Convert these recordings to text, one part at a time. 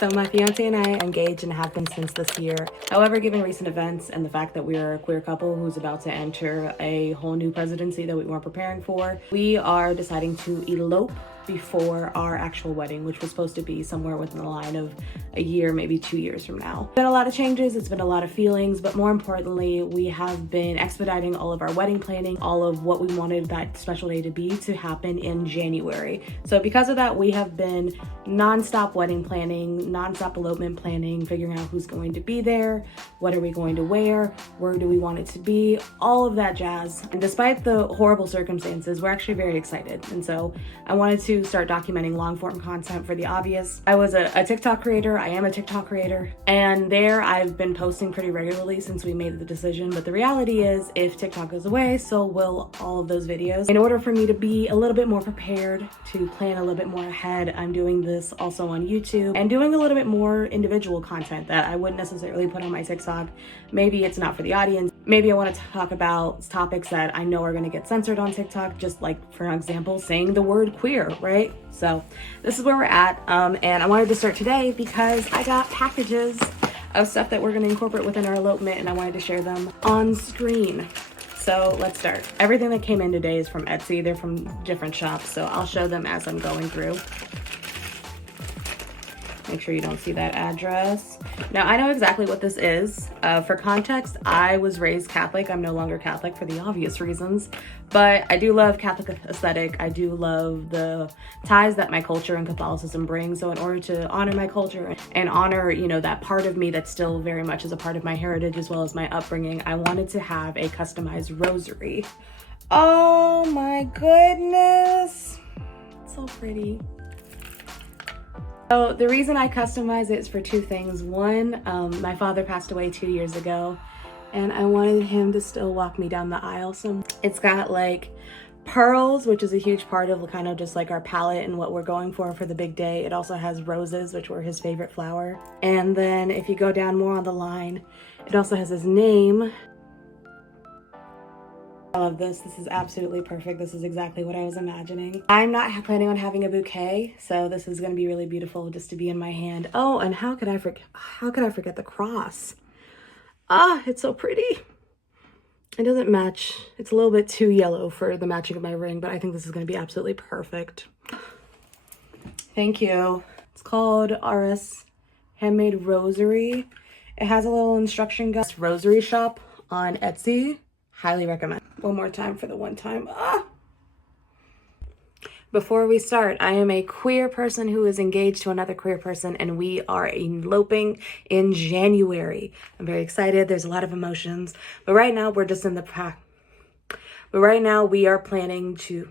So my fiance and I are engaged and have been since this year. However, given recent events and the fact that we are a queer couple who's about to enter a whole new presidency that we weren't preparing for, we are deciding to elope before our actual wedding, which was supposed to be somewhere within the line of a year, maybe 2 years from now. It's been a lot of changes, it's been a lot of feelings, but more importantly, we have been expediting all of our wedding planning, all of what we wanted that special day to be to happen in January. So because of that, we have been nonstop wedding planning, nonstop elopement planning, figuring out who's going to be there, what are we going to wear, where do we want it to be, all of that jazz. And despite the horrible circumstances, we're actually very excited. And so I wanted to start documenting long form content for the obvious. I was a TikTok creator, I am a TikTok creator, and there I've been posting pretty regularly since we made the decision. But the reality is, if TikTok goes away, so will all of those videos. In order for me to be a little bit more prepared, to plan a little bit more ahead, I'm doing this also on YouTube and doing a little bit more individual content that I wouldn't necessarily put on my TikTok. Maybe it's not for the audience. Maybe I want to talk about topics that I know are going to get censored on TikTok, just like, for example, saying the word queer, right? So this is where we're at. And I wanted to start today because I got packages of stuff that we're going to incorporate within our elopement, and I wanted to share them on screen. So let's start. Everything that came in today is from Etsy. They're from different shops, so I'll show them as I'm going through. Make sure you don't see that address. Now, I know exactly what this is. For context, I was raised Catholic. I'm no longer Catholic for the obvious reasons, but I do love Catholic aesthetic. I do love the ties that my culture and Catholicism bring. So in order to honor my culture and honor, you know, that part of me that still very much is a part of my heritage as well as my upbringing, I wanted to have a customized rosary. Oh my goodness. So pretty. So the reason I customize it is for two things. One, my father passed away 2 years ago, and I wanted him to still walk me down the aisle. So it's got like pearls, which is a huge part of kind of just like our palette and what we're going for the big day. It also has roses, which were his favorite flower. And then if you go down more on the line, it also has his name. I love this. This is absolutely perfect. This is exactly what I was imagining. I'm not planning on having a bouquet, so this is going to be really beautiful just to be in my hand. Oh, and how could I forget the cross? Ah, it's so pretty. It doesn't match. It's a little bit too yellow for the matching of my ring, but I think this is going to be absolutely perfect. Thank you. It's called RS Handmade Rosary. It has a little instruction guide. Rosary shop on Etsy. Highly recommend. One more time for the one time. Ah! Before we start, I am a queer person who is engaged to another queer person, and we are eloping in January. I'm very excited. There's a lot of emotions, but right now we're just in the But right now we are planning to.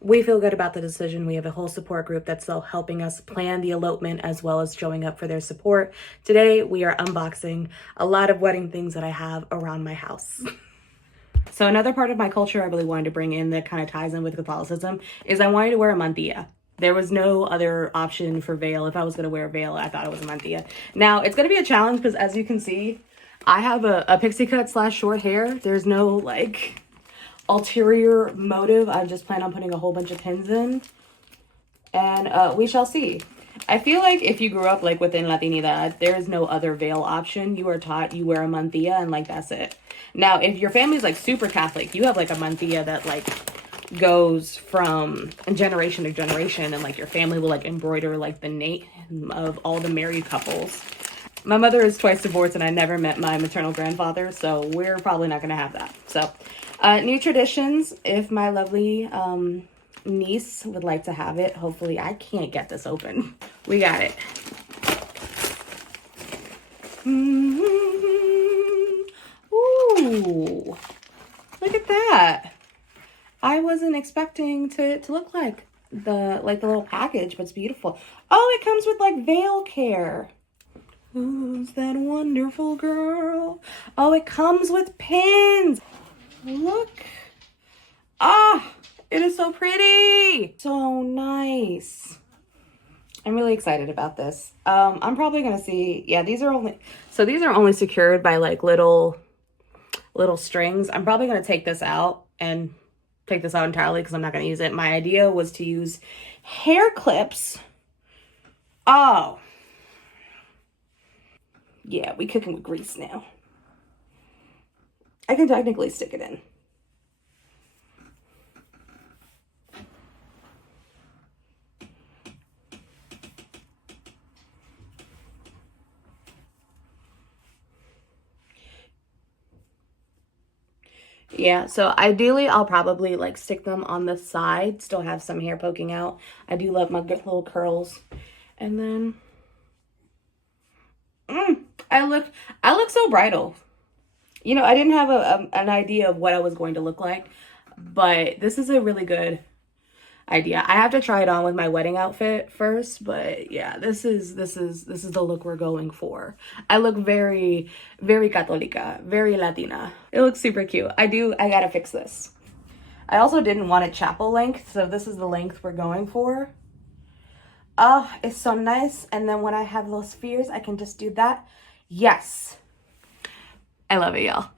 We feel good about the decision. We have a whole support group that's still helping us plan the elopement as well as showing up for their support. Today, we are unboxing a lot of wedding things that I have around my house. So another part of my culture I really wanted to bring in that kind of ties in with Catholicism is I wanted to wear a mantilla. There was no other option for veil. If I was going to wear a veil, I thought it was a mantilla. Now, it's going to be a challenge because as you can see, I have a pixie cut / short hair. There's no like ulterior motive. I just plan on putting a whole bunch of pins in, and we shall see. I feel like if you grew up like within Latinidad, there is no other veil option. You are taught you wear a mantilla and like that's it. Now, if your family's like super Catholic, you have like a mantilla that like goes from generation to generation, and like your family will like embroider like the name of all the married couples. My mother is twice divorced and I never met my maternal grandfather, so we're probably not going to have that. So new traditions, if my lovely niece would like to have it. Hopefully, I can't get this open. We got it. Ooh, look at that. I wasn't expecting to look like the little package, but it's beautiful. Oh, it comes with like veil care. Who's that wonderful girl? Oh, it comes with pins. Look. Ah, it is so pretty. So nice. I'm really excited about this. I'm probably gonna see, yeah, these are only secured by like little strings. I'm probably gonna take this out entirely because I'm not gonna use it. My idea was to use hair clips Oh. Yeah, we cooking with grease now. I can technically stick it in. Yeah, so ideally I'll probably like stick them on the side, still have some hair poking out. I do love my good little curls. And then I look so bridal. You know, I didn't have an idea of what I was going to look like, but this is a really good idea. I have to try it on with my wedding outfit first, but yeah, this is the look we're going for. I look very católica, very Latina. It looks super cute. I gotta fix this. I also didn't want it chapel length, so this is the length we're going for. Oh, it's so nice. And then when I have those spheres, I can just do that. Yes. I love it, y'all.